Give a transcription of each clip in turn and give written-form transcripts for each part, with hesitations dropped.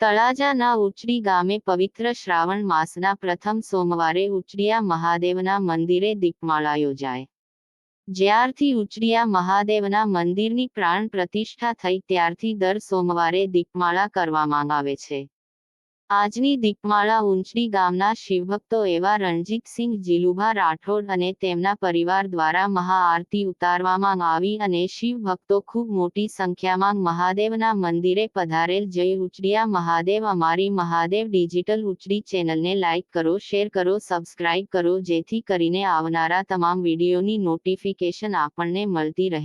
તળાજાના ઉચડી ગામે પવિત્ર શ્રાવણ માસના પ્રથમ સોમવારે ઉચડિયા મહાદેવના મંદિરે દીપમાળા યોજાય। જ્યારથી ઉચડિયા મહાદેવના મંદિરની પ્રાણ પ્રતિષ્ઠા થઈ ત્યારથી દર સોમવારે દીપમાળા કરવામાં આવે છે। આજની દીપમાળા ઉંચડી ગામના શિવભક્તો એવા રણજીતસિંહ જીલુભા રાઠોડ અને તેમના પરિવાર દ્વારા મહાઆરતી ઉતારવામાં આવી અને શિવભક્તો ખૂબ મોટી સંખ્યામાં મહાદેવના મંદિરે પધારેલ। જય ઉચડિયા મહાદેવ। અમારી મહાદેવ ડિજિટલ ઉચડી ચેનલને લાઇક કરો, શેર કરો, સબસ્ક્રાઇબ કરો જેથી કરીને આવનારા તમામ વિડીયોની નોટિફિકેશન આપણને મળતી રહે।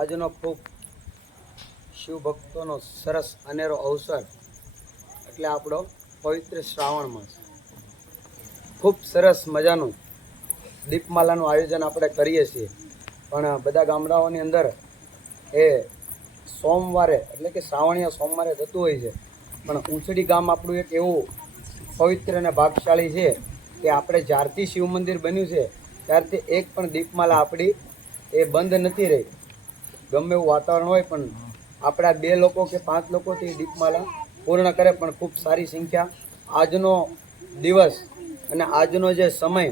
આજનો ખૂબ શિવ ભક્તોનો સરસ અનેરો અવસર એટલે આપણો પવિત્ર શ્રાવણ માસ. ખૂબ સરસ મજાનું દીપમાલાનું આયોજન આપણે કરીએ છીએ, પણ બધા ગામડાઓની અંદર એ સોમવારે એટલે કે શ્રાવણીય સોમવારે થતું હોય છે. પણ ઊંચડી ગામ આપણું એક એવું પવિત્ર અને ભાગશાળી છે કે આપણે જ્યારથી શિવ મંદિર બન્યું છે ત્યારથી એક પણ દીપમાલા આપણી એ બંધ નથી રહી. ગમે એવું વાતાવરણ હોય પણ આપણા 2 લોકો કે 5 લોકોથી દીપમાલા પૂર્ણ કરે, પણ ખૂબ સારી સંખ્યા. આજનો દિવસ અને આજનો જે સમય